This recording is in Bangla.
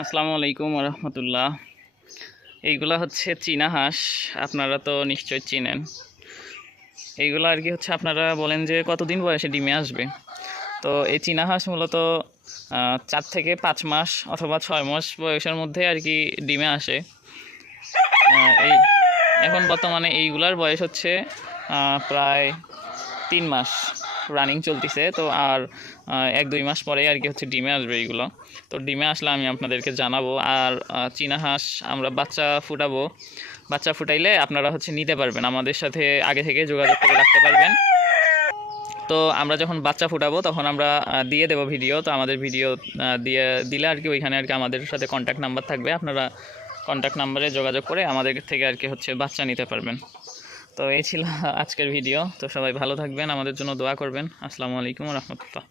আসসালামু আলাইকুম রহমতুল্লাহ। এইগুলা হচ্ছে চীনা হাঁস, আপনারা তো নিশ্চয় চিনেন। এইগুলো আর কি হচ্ছে, আপনারা বলেন যে কতদিন বয়সে ডিমে আসবে। তো এই চীনা হাঁস মূলত 4 থেকে 5 মাস অথবা 6 মাস বয়সের মধ্যে আর কি ডিমে আসে। এই এখন বর্তমানে এইগুলার বয়স হচ্ছে প্রায় 3 মাস রানিং চলতেছে। তো আর 1-2 মাস পরে আর কি হচ্ছে ডিমে আসবে এইগুলো। তো ডিমে আসলে আমি আপনাদেরকে জানাবো। আর চীনা হাঁস আমরা বাচ্চা ফুটাবো, বাচ্চা ফুটাইলে আপনারা হচ্ছে নিতে পারবেন, আমাদের সাথে আগে থেকে যোগাযোগ করে রাখতে পারবেন। তো আমরা যখন বাচ্চা ফুটাবো তখন আমরা দিয়ে দেবো ভিডিও। তো আমাদের ভিডিও দিয়ে দিলে আর কি ওইখানে আর কি আমাদের সাথে কন্ট্যাক্ট নাম্বার থাকবে, আপনারা কন্ট্যাক্ট নাম্বারে যোগাযোগ করে আমাদের থেকে আর কি হচ্ছে বাচ্চা নিতে পারবেন। তো এই ছিল আজকের ভিডিও। তো সবাই ভালো থাকবেন, আমাদের জন্য দোয়া করবেন। আসসালামু আলাইকুম রহমতুল্লাহ।